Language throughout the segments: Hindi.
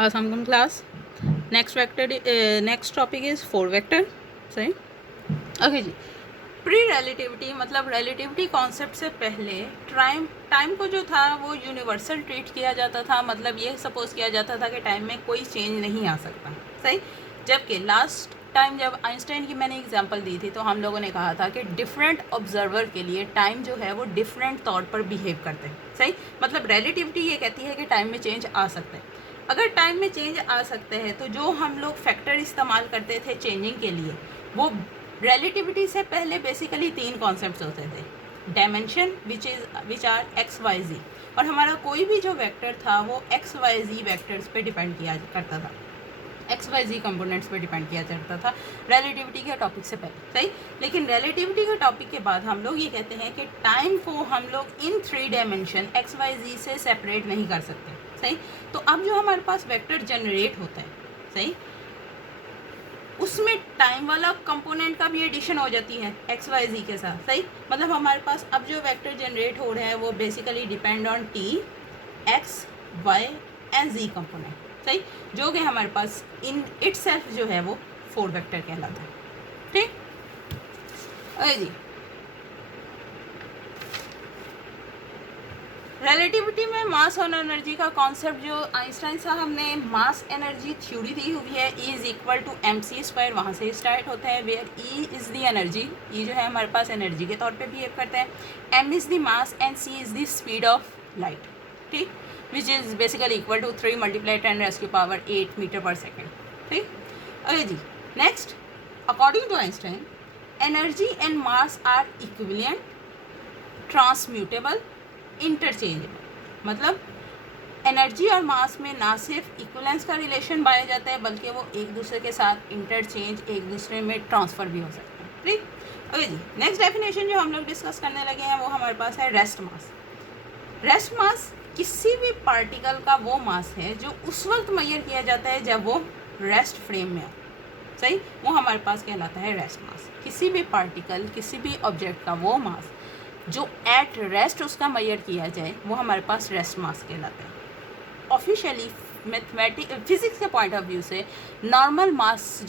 Assalamualaikum class. Next topic is four vector. सही. ओके जी. प्री रिलेटिविटी मतलब रिलेटिविटी कॉन्सेप्ट से पहले टाइम को जो था वो यूनिवर्सल ट्रीट किया जाता था. मतलब ये सपोज किया जाता था कि टाइम में कोई चेंज नहीं आ सकता. सही. जबकि लास्ट टाइम जब आइंस्टाइन की मैंने एग्जांपल दी थी तो हम लोगों ने कहा था कि डिफरेंट ऑब्जर्वर के लिए टाइम जो है वो डिफरेंट तौर पर बिहेव करते हैं. सही. मतलब रिलेटिविटी ये कहती है कि टाइम में चेंज आ सकता है. अगर टाइम में चेंज आ सकते हैं तो जो हम लोग फैक्टर इस्तेमाल करते थे चेंजिंग के लिए वो रिलेटिविटी से पहले बेसिकली तीन कॉन्सेप्ट्स होते थे. Dimension which are x y z, और हमारा कोई भी जो वेक्टर था वो एक्स वाई जी वेक्टर्स पे डिपेंड किया करता था, एक्स वाई जी कंपोनेंट्स पे डिपेंड किया जाता था रिलेटिविटी के टॉपिक से पहले. सही. लेकिन रिलेटिविटी के टॉपिक के बाद हम लोग ये कहते हैं कि टाइम को हम लोग in three dimension x y z से सेपरेट नहीं कर सकते. सही. तो अब जो हमारे पास वेक्टर जनरेट होता है, सही, उसमें टाइम वाला कंपोनेंट का भी एडिशन हो जाती है एक्स वाई जी के साथ. सही. मतलब हमारे पास अब जो वेक्टर जनरेट हो रहे हैं वो basically depend on T X Y and G component. सही. जो कि हमारे पास इन इटसेल्फ जो है वो फोर वेक्टर कहलाता है. ठीक. अरे जी. रिलेटिविटी में मास और एनर्जी का कॉन्सेप्ट जो आइंस्टाइन साहब ने मास एनर्जी थ्योरी दी हुई है, E is equal to M C square, वहाँ से स्टार्ट होता है. Where E is the energy, E जो है हमारे पास एनर्जी के तौर पे बिहेव करता है. M is the mass and C is the speed of light. ठीक. Which is basically equal to 3 multiply 10⁻⁸ metre per second. ठीक. अरे जी. Next, according to Einstein energy and mass are equivalent, transmutable, interchangeable. मतलब एनर्जी और मास में ना सिर्फ इक्वलेंस का रिलेशन पाया जाता है बल्कि वो एक दूसरे के साथ इंटरचेंज, एक दूसरे में ट्रांसफ़र भी हो सकते हैं. ठीक. ओके जी. नेक्स्ट डेफिनेशन जो हम लोग डिस्कस करने लगे हैं वो हमारे पास है रेस्ट मास. रेस्ट मास किसी भी पार्टिकल का वो मास है जो उस वक्त मेजर किया जाता है जब वो रेस्ट फ्रेम में हो. सही. वो हमारे पास कहलाता है रेस्ट मास. किसी भी पार्टिकल, किसी भी ऑब्जेक्ट का वो मास जो एट रेस्ट उसका मेजर किया जाए वो हमारे पास रेस्ट मास कहलाता है. ऑफिशियली फिजिक्स के पॉइंट ऑफ व्यू से नॉर्मल मास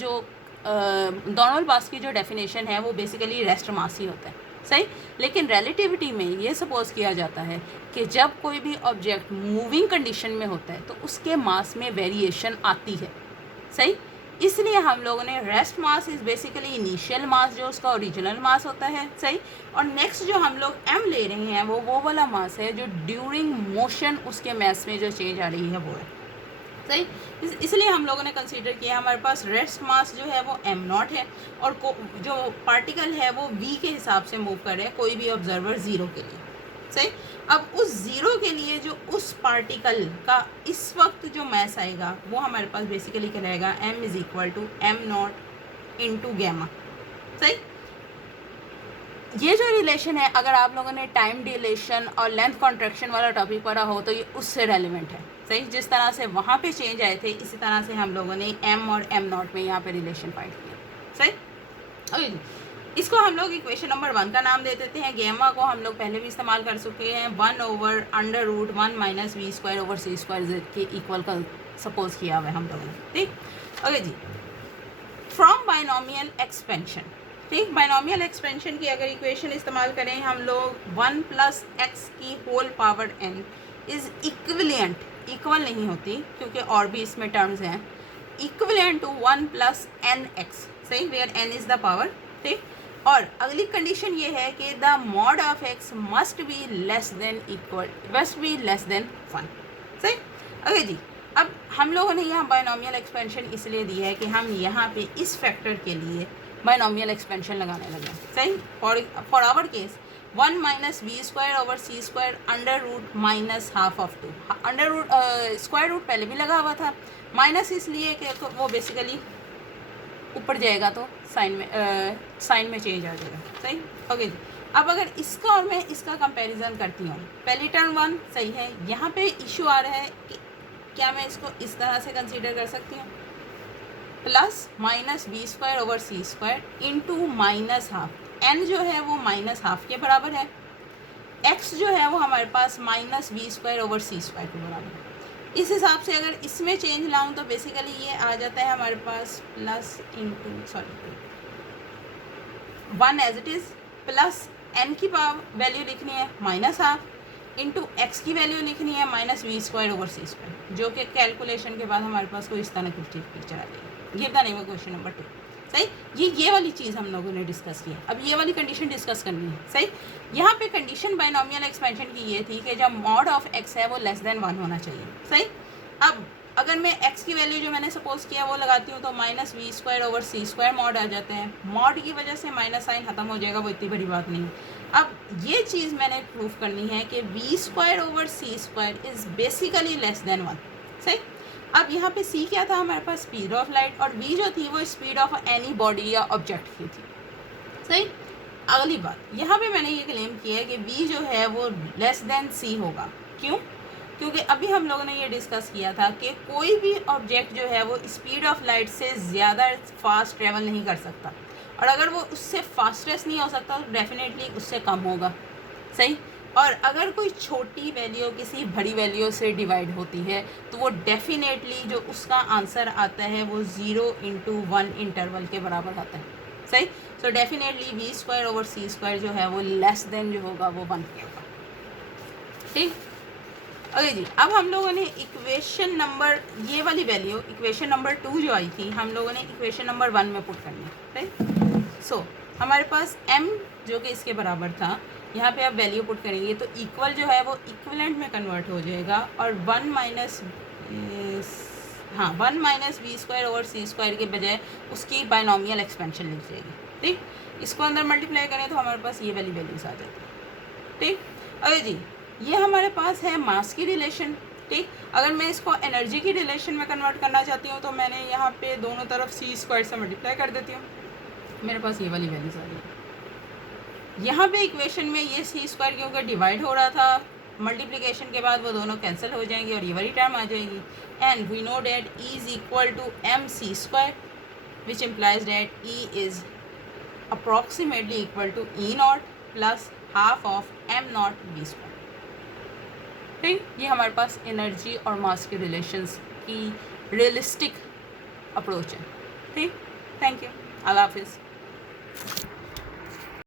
की जो डेफिनेशन है वो बेसिकली रेस्ट मास ही होता है. सही. लेकिन रिलेटिविटी में ये सपोज किया जाता है कि जब कोई भी ऑब्जेक्ट मूविंग कंडीशन में होता है तो उसके मास में वेरिएशन आती है. सही. इसलिए हम लोगों ने rest mass is basically initial mass जो उसका ओरिजिनल मास होता है. सही. और नेक्स्ट जो हम लोग एम ले रहे हैं वो वाला मास है जो ड्यूरिंग मोशन उसके मास में जो चेंज आ रही है वो है. सही. इसलिए हम लोगों ने कंसीडर किया हमारे पास रेस्ट मास जो है वो एम नॉट है और जो पार्टिकल है वो वी के हिसाब से मूव कर रहे हैं, कोई भी ऑब्जर्वर ज़ीरो के लिए. सही. अब उस ज़ीरो के लिए जो उस पार्टिकल का इस वक्त जो मैस आएगा वो हमारे पास बेसिकली कहलाएगा m is equal to M not into gamma. सही. ये जो रिलेशन है अगर आप लोगों ने टाइम डिलेशन और लेंथ कॉन्ट्रैक्शन वाला टॉपिक पढ़ा हो तो ये उससे रेलिवेंट है. सही. जिस तरह से वहाँ पे चेंज आए थे इसी तरह से हम लोगों ने m और m नॉट में यहाँ पे रिलेशन फाइंड किया. सही. ओके. इसको हम लोग इक्वेशन नंबर 1 का नाम दे देते हैं. गेमा को हम लोग पहले भी इस्तेमाल कर चुके हैं. 1/√1 माइनस वी स्क्वायर ओवर सी स्क्वायर के इक्वल का सपोज किया हुआ है हम लोगों ने. ठीक. ओके जी. From binomial expansion. ठीक. बाइनोमियल एक्सपेंशन की अगर इक्वेशन इस्तेमाल करें हम लोग 1 + x की whole power n is equivalent, equal नहीं होती क्योंकि और भी इसमें टर्म्स हैं, इक्विवेलेंट टू 1 + nx. सही. Where n is the power. ठीक. और अगली कंडीशन ये है कि the mod of x must be less than 1. सही. ओके जी. अब हम लोगों ने यहाँ बाइनोमियल एक्सपेंशन इसलिए दी है कि हम यहाँ पे इस फैक्टर के लिए बाइनोमियल एक्सपेंशन लगाने लगे. सही. For our case 1 - v square over C square √ -12 square root पहले भी लगा हुआ था, माइनस इसलिए कि वो बेसिकली ऊपर जाएगा तो साइन में चेंज आ जाएगा. सही. ओके जी. अब अगर इसका और मैं इसका कंपैरिजन करती हूँ, पहली टर्म 1 सही है. यहाँ पे इशू आ रहा है कि क्या मैं इसको इस तरह से कंसीडर कर सकती हूँ + -v स्क्वायर ओवर सी स्क्वायर इंटू -12. n जो है वो -12 के बराबर है. x जो है वो हमारे पास -v स्क्वायर ओवर सी स्क्वायर के बराबर है. इस हिसाब से अगर इसमें चेंज लाऊं तो बेसिकली ये आ जाता है हमारे पास plus into sorry 1 as it is plus n की पावर वैल्यू लिखनी है -12 इंटू x की वैल्यू लिखनी है -v²/c², जो कि कैलकुलेशन के बाद हमारे पास कोई इस तरह की पिक्चर आ जाएगी। ये बता नहीं क्वेश्चन नंबर 2। सही, ये वाली चीज़ हम लोगों ने डिस्कस की है। अब ये वाली कंडीशन डिस्कस करनी है। सही, यहाँ पे कंडीशन बाइनोमियल एक्सपेंशन की ये थी कि जब मॉड ऑफ x है वो लेस देन 1 होना चाहिए। सही, अब अगर मैं x की वैल्यू जो मैंने सपोज किया वो लगाती हूँ तो -v²/c² मॉड आ जाते हैं। मॉड की वजह से माइनस साइन ख़त्म हो जाएगा, वो इतनी बड़ी बात नहीं है। अब ये चीज़ मैंने प्रूफ करनी है कि v²/c² is basically less than 1। सही, अब यहाँ पे c क्या था हमारे पास, स्पीड ऑफ लाइट, और v जो थी वो स्पीड ऑफ एनी बॉडी या ऑब्जेक्ट की थी। सही, अगली बात यहाँ पे मैंने ये क्लेम किया है कि v जो है वो लेस देन c होगा। क्यों? क्योंकि अभी हम लोगों ने ये डिस्कस किया था कि कोई भी ऑब्जेक्ट जो है वो स्पीड ऑफ लाइट से ज़्यादा फास्ट ट्रेवल नहीं कर सकता, और अगर वो उससे फास्टेस्ट नहीं हो सकता तो डेफिनेटली उससे कम होगा। सही, और अगर कोई छोटी वैल्यू किसी बड़ी वैल्यू से डिवाइड होती है तो वो डेफिनेटली जो उसका आंसर आता है वो 0 × 1 इंटरवल के बराबर आता है। सही, सो डेफिनेटली v²/c² जो है वो लेस देन जो होगा वो 1 होगा। ठीक, ओके जी। अब हम लोगों ने इक्वेशन नंबर, ये वाली वैल्यू इक्वेशन नंबर 2 जो आई थी हम लोगों ने इक्वेशन नंबर 1 में पुट करनी है। राइट, सो हमारे पास m जो कि इसके बराबर था, यहाँ पे आप वैल्यू पुट करेंगे तो इक्वल जो है वो इक्विवेलेंट में कन्वर्ट हो जाएगा, और 1 माइनस v²/c² के बजाय उसकी बाइनोमियल एक्सपेंशन लिख जाएगी। ठीक, इसको अंदर मल्टीप्लाई करें तो हमारे पास ये वाली वैल्यूज आ जाती है। ठीक, अरे जी, ये हमारे पास है मास की रिलेशन। ठीक, अगर मैं इसको एनर्जी की रिलेशन में कन्वर्ट करना चाहती हूँ तो मैंने यहाँ पे दोनों तरफ c² से मल्टीप्लाई कर देती हूँ, मेरे पास ये वाली वैल्यूज आ रही है। यहाँ पे इक्वेशन में ये c² क्योंकि डिवाइड हो रहा था, मल्टीप्लिकेशन के बाद वो दोनों कैंसिल हो जाएंगे और ये वाली टर्म आ जाएगी। And we know that E is equal to mc² which implies that E is approximately equal to E0 plus half of m0 v²। ठीक, ये हमारे पास एनर्जी और मास के रिलेशंस की रियलिस्टिक अप्रोच है। ठीक, थैंक यू, अल्लाह हाफिज़।